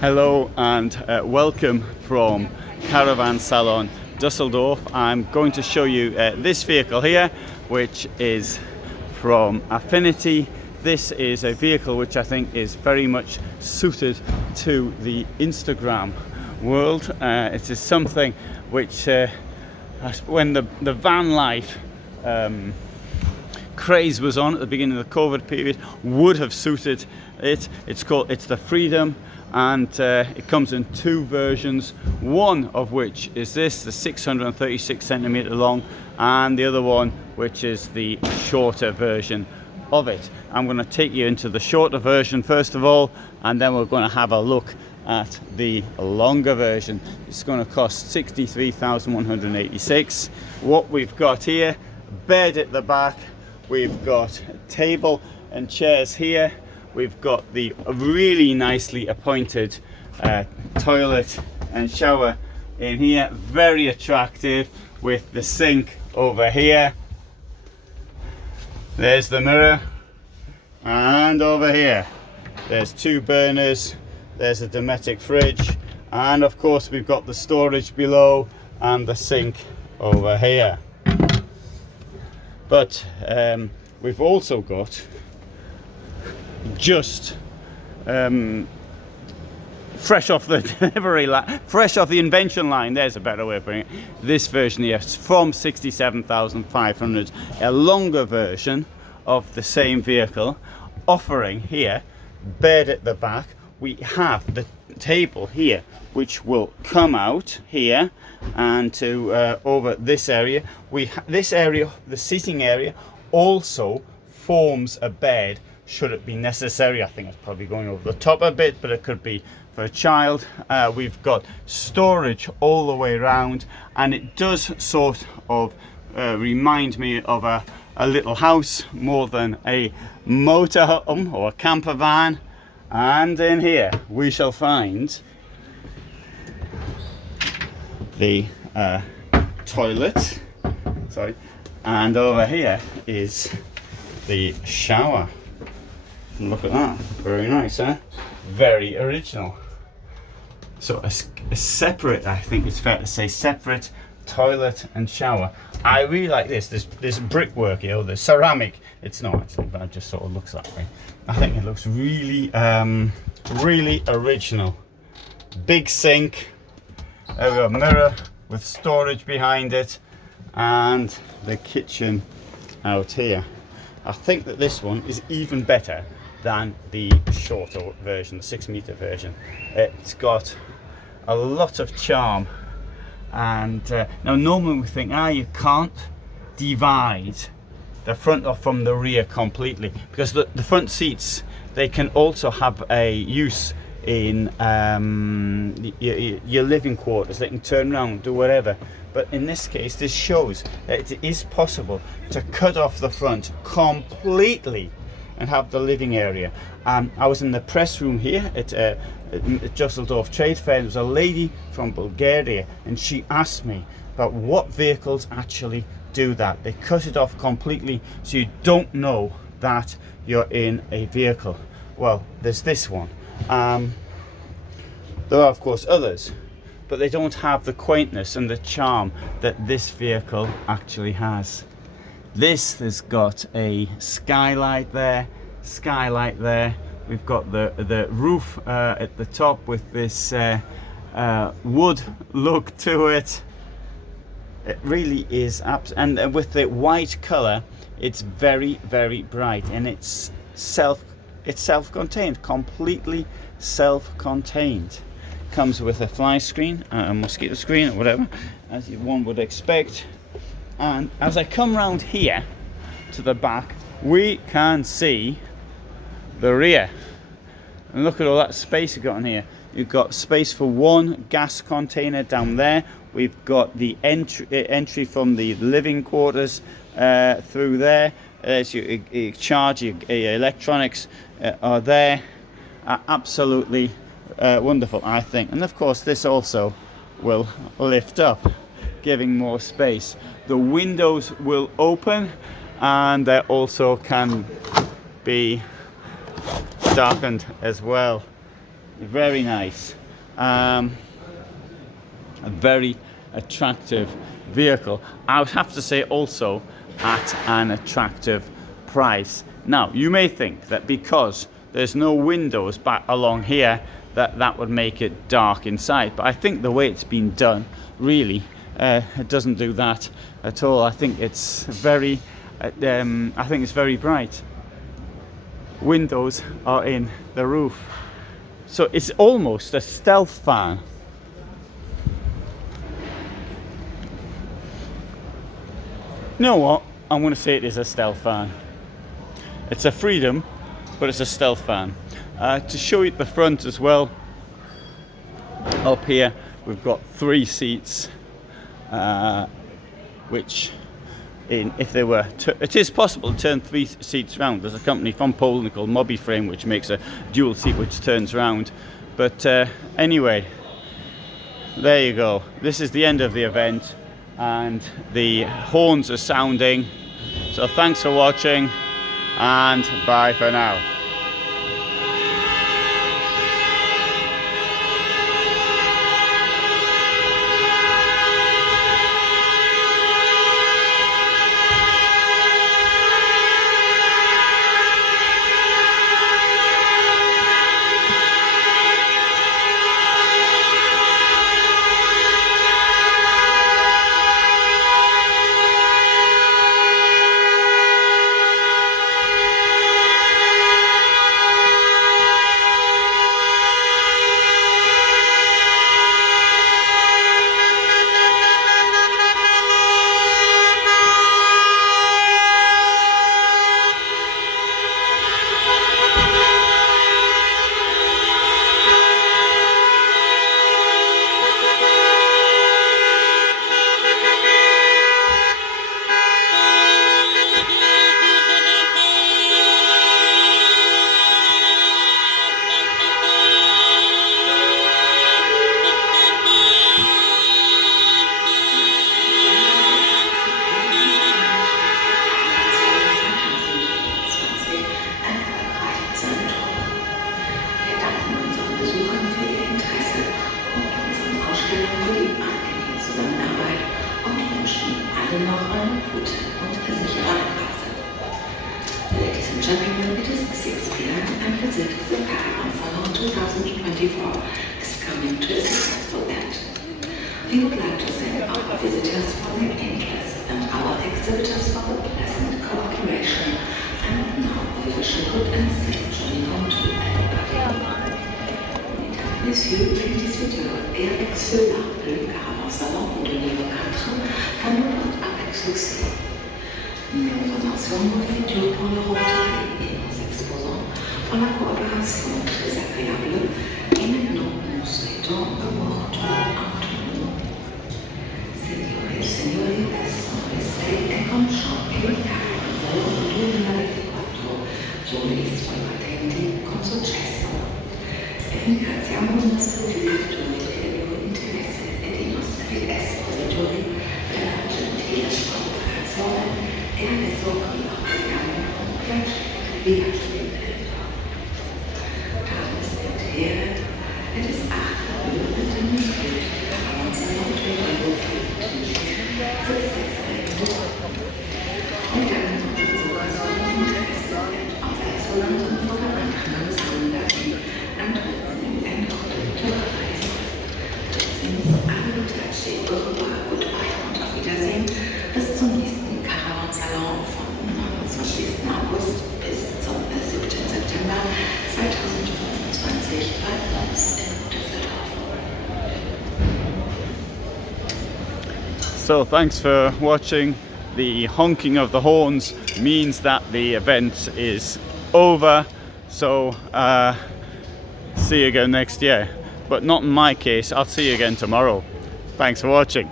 Hello and welcome from Caravan Salon Dusseldorf. I'm going to show you this vehicle here, which is from Affinity. This is a vehicle which I think is very much suited to the Instagram world. It is something which when the Vanlife craze was on at the beginning of the COVID period would have suited it. It's the Freedom, and it comes in two versions, one of which is this, the 636 centimeter long, and the other one which is the shorter version of it. I'm going to take you into the shorter version first of all, and then we're going to have a look at the longer version. It's going to cost 63,186. What we've got here, bed at the back, we've got a table and chairs here. We've got the really nicely appointed toilet and shower in here, very attractive, with the sink over here. There's the mirror, and over here there's two burners, there's a Dometic fridge, and of course we've got the storage below and the sink over here. But we've also got just fresh off the delivery line, fresh off the invention line, there's a better way of putting it, this version here from 67,500, a longer version of the same vehicle, offering here bed at the back. We have the table here which will come out here and to over this area. This area, the seating area, also forms a bed should it be necessary. I think it's probably going over the top a bit, but it could be for a child. We've got storage all the way around, and it does sort of remind me of a little house more than a motorhome or a camper van. And in here we shall find the toilet, sorry, and over here is the shower. Look at that, very nice, huh? Very original. So a separate, I think it's fair to say, separate toilet and shower. I really like this brickwork, you know, the ceramic. It's not actually, but it just sort of looks that way. I think it looks really, really original. Big sink, there we go, mirror with storage behind it, and the kitchen out here. I think that this one is even better than the shorter version, the 6 meter version. It's got a lot of charm, and now normally we think, you can't divide the front off from the rear completely, because the front seats, they can also have a use in your living quarters. They can turn around, do whatever. But in this case, this shows that it is possible to cut off the front completely and have the living area. I was in the press room here at Dusseldorf Trade Fair. There was a lady from Bulgaria, and she asked me about what vehicles actually do that. They cut it off completely, so you don't know that you're in a vehicle. Well, there's this one. There are of course others, but they don't have the quaintness and the charm that this vehicle actually has. This has got a skylight there, We've got the roof at the top with this wood look to it. It really is, and with the white color, it's very, very bright, and it's self-contained, completely self-contained. Comes with a fly screen, a mosquito screen, or whatever, as one would expect. And as I come round here to the back, we can see the rear. And look at all that space you've got in here. You've got space for one gas container down there. We've got the entry from the living quarters through there. There's your charge, your electronics are there. Absolutely wonderful, I think. And of course, this also will lift up, giving more space. The windows will open, and they also can be darkened as well. Very nice. A very attractive vehicle. I would have to say also at an attractive price. Now, you may think that because there's no windows back along here that would make it dark inside, but I think the way it's been done really it doesn't do that at all. I think it's very bright. Windows are in the roof, so it's almost a stealth fan. You know what? I'm going to say it is a stealth fan. It's a Freedom, but it's a stealth fan. To show you the front as well, up here we've got 3 seats, which if they were, it is possible to turn 3 seats around. There's a company from Poland called Mobil which makes a dual seat which turns around. But anyway, there you go. This is the end of the event, and the horns are sounding. So thanks for watching, and bye for now. Gentlemen, it is 6 p.m. and visit the Carmann Salon 2024 is coming to a successful end. We would like to thank our visitors for their interest and our exhibitors for the pleasant cooperation. And now we wish a good and safe journey home to everybody. Mesdames, Messieurs, les visiteurs et avec cela, le Carmann Salon pour 2024 déroule avec succès. Nous remercions nos visiteurs pour leur retrait et nos exposants pour la coopération très agréable. Et maintenant, nous souhaitons un bon retour à tout le monde. Signore e signori, sono le 6 e conosciamo che il Carmann Salon 2024 giorni i suoi patenti con successo. E ringraziamo i nostri visitatori per il loro interesse ed i nostri espositori per la gentile cooperazione. E adesso collaboreremo con piacere via Robeta. Dames und Herren, es ist 8 Uhr und in der Früh der Carmann Salon 2024. Wir danken unsere Interesse auf Excellent und von anderen Sammlungen und wünschen Ihnen noch gute Reise. Tschüss, arrivederci, au revoir, goodbye und auf Wiedersehen. Bis zum nächsten Salon vom 29. August bis zum 7. September 2025 bei uns in Düsseldorf. So thanks for watching. The honking of the horns means that the event is over, so see you again next year, but not in my case. I'll see you again tomorrow. Thanks for watching.